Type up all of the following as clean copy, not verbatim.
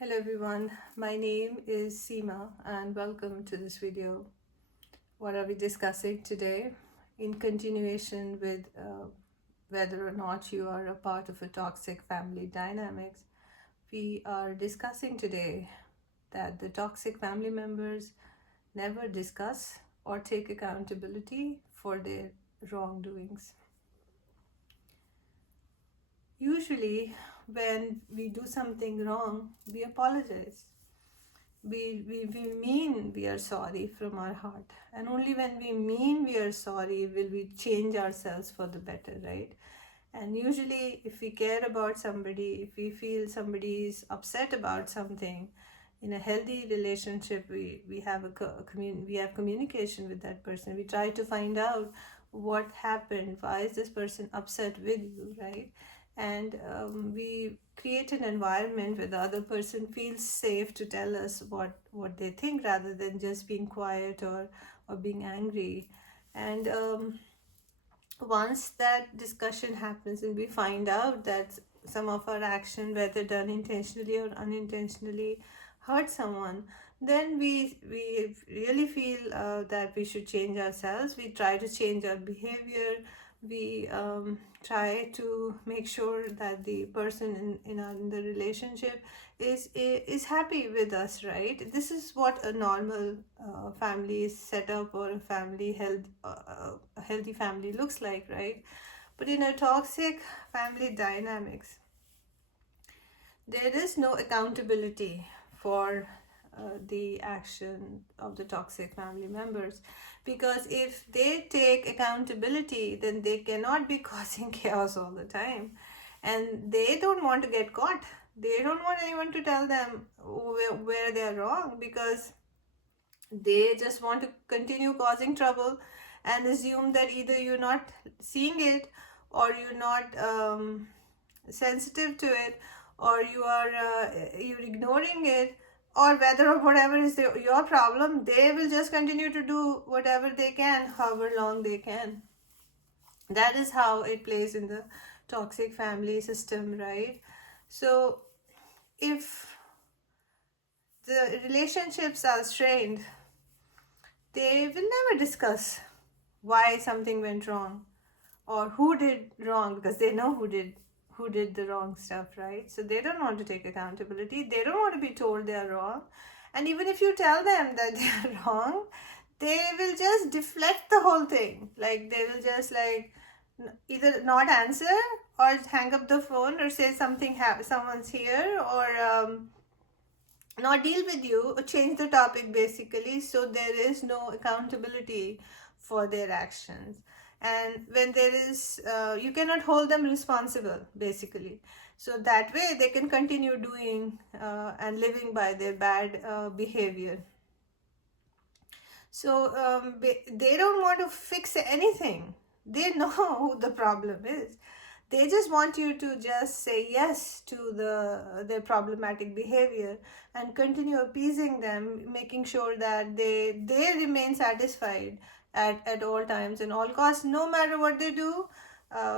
Hello everyone, my name is Seema and welcome to this video. What are we discussing today? In continuation with whether or not you are a part of a toxic family dynamics, we are discussing today that the toxic family members never discuss or take accountability for their wrongdoings. Usually, when we do something wrong, we apologize. We mean we are sorry from our heart, and only when we mean we are sorry will we change ourselves for the better, right? And usually if we care about somebody, if we feel somebody is upset about something, in a healthy relationship we have we have communication with that person. We try to find out what happened, why is this person upset with you, right? And we create an environment where the other person feels safe to tell us what they think, rather than just being quiet or being angry. And once that discussion happens and we find out that some of our action, whether done intentionally or unintentionally, hurt someone, then we really feel that we should change ourselves. We try to change our behavior. We try to make sure that the person in the relationship is happy with us, right? This is what a normal family setup or a healthy family looks like, right? But in a toxic family dynamics, there is no accountability for the action of the toxic family members, because if they take accountability, then they cannot be causing chaos all the time, and they don't want to get caught. They don't want anyone to tell them where they are wrong, because they just want to continue causing trouble and assume that either you're not seeing it, or you're not sensitive to it, or you're ignoring it, or whether or whatever is your problem. They will just continue to do whatever they can, however long they can. That is how it plays in the toxic family system, right? So if the relationships are strained, they will never discuss why something went wrong or who did wrong, because they know who did the wrong stuff, right? So they don't want to take accountability. They don't want to be told they are wrong. And even if you tell them that they are wrong, they will just deflect the whole thing. Like they will just like either not answer or hang up the phone or say someone's here, or not deal with you or change the topic, basically. So there is no accountability for their actions. And when there is you cannot hold them responsible, basically. So that way they can continue doing and living by their bad behavior. So they don't want to fix anything. They know who the problem is. They just want you to just say yes to their problematic behavior and continue appeasing them, making sure that they remain satisfied at all times and all costs, no matter what they do,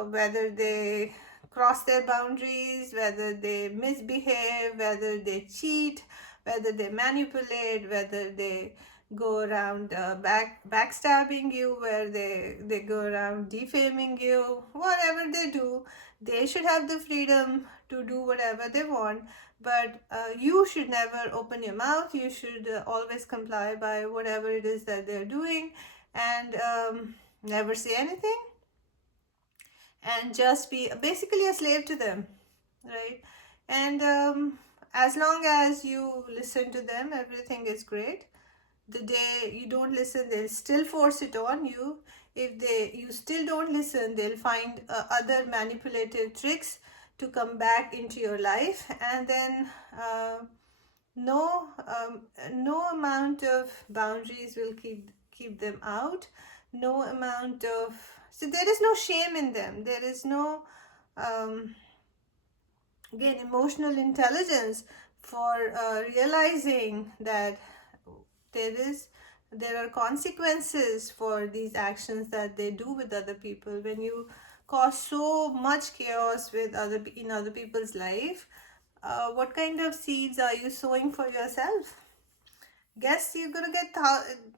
whether they cross their boundaries, whether they misbehave, whether they cheat, whether they manipulate, whether they go around backstabbing you, where they go around defaming you. Whatever they do, they should have the freedom to do whatever they want. But you should never open your mouth. You should always comply by whatever it is that they're doing, and never say anything, and just be basically a slave to them, right? And as long as you listen to them, everything is great. The day you don't listen, they'll still force it on you. If you still don't listen, they'll find other manipulative tricks to come back into your life. And then no no amount of boundaries will keep them out. No amount of, so there is no shame in them. There is no um, again, emotional intelligence for realizing that there are consequences for these actions that they do with other people. When you cause so much chaos in other people's life, what kind of seeds are you sowing for yourself? Guess you're gonna get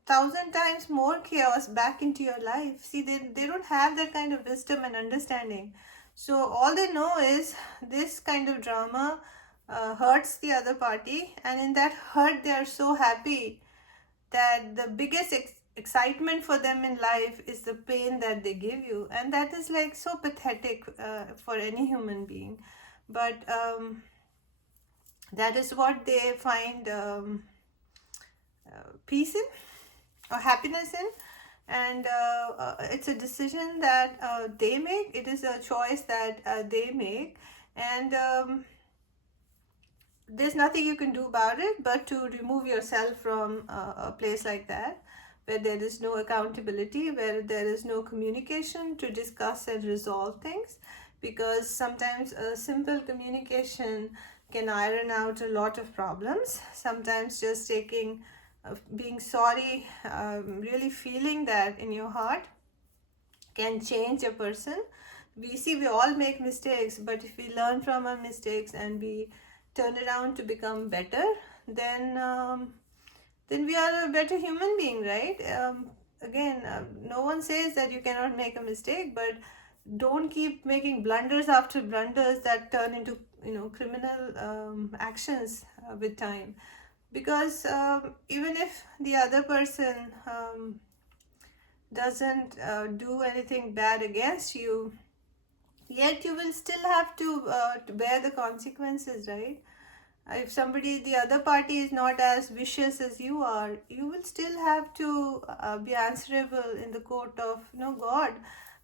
thousand times more chaos back into your life. See, they don't have that kind of wisdom and understanding. So all they know is this kind of drama hurts the other party, and in that hurt, they are so happy that the biggest excitement for them in life is the pain that they give you, and that is like so pathetic for any human being. But that is what they find peace in or happiness in, and it's a decision that they make. It is a choice that they make, and there's nothing you can do about it but to remove yourself from a place like that, where there is no accountability, where there is no communication to discuss and resolve things, because sometimes a simple communication can iron out a lot of problems. Sometimes just being sorry, really feeling that in your heart, can change a person. We all make mistakes, but if we learn from our mistakes and we turn around to become better, then then we are a better human being, right? Again, no one says that you cannot make a mistake, but don't keep making blunders after blunders that turn into criminal actions with time. Because even if the other person doesn't do anything bad against you, yet you will still have to bear the consequences, right? If somebody, the other party, is not as vicious as you are, you will still have to be answerable in the court of God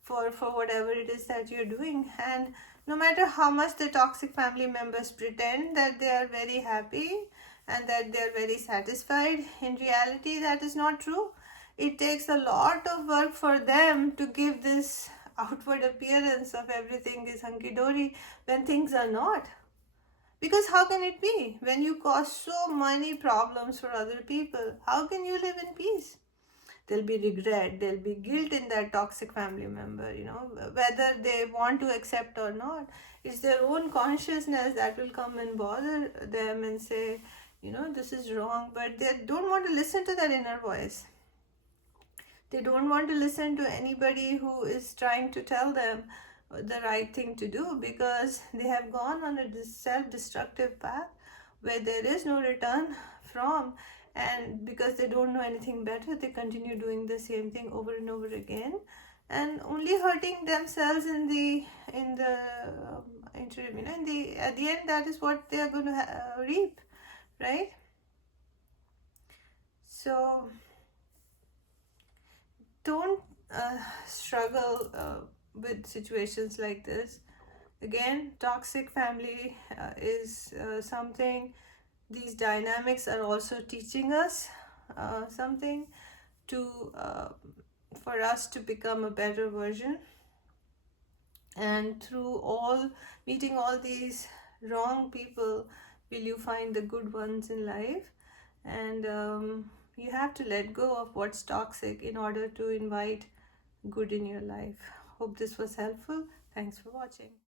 for whatever it is that you're doing. And no matter how much the toxic family members pretend that they are very happy and that they are very satisfied, in reality that is not true. It takes a lot of work for them to give this outward appearance of everything is hunky dory when things are not. Because how can it be? When you cause so many problems for other people, how can you live in peace? There'll be regret, there'll be guilt in that toxic family member, whether they want to accept or not. It's their own consciousness that will come and bother them and say, this is wrong, but they don't want to listen to that inner voice. They don't want to listen to anybody who is trying to tell them the right thing to do, because they have gone on a self-destructive path where there is no return from. And because they don't know anything better, they continue doing the same thing over and over again, and only hurting themselves in the interim. At the end, that is what they are going to reap, right? So don't struggle with situations like this. Again, toxic family is something. These dynamics are also teaching us something to for us to become a better version. And through all meeting all these wrong people, will you find the good ones in life. And you have to let go of what's toxic in order to invite good in your life. Hope this was helpful. Thanks for watching.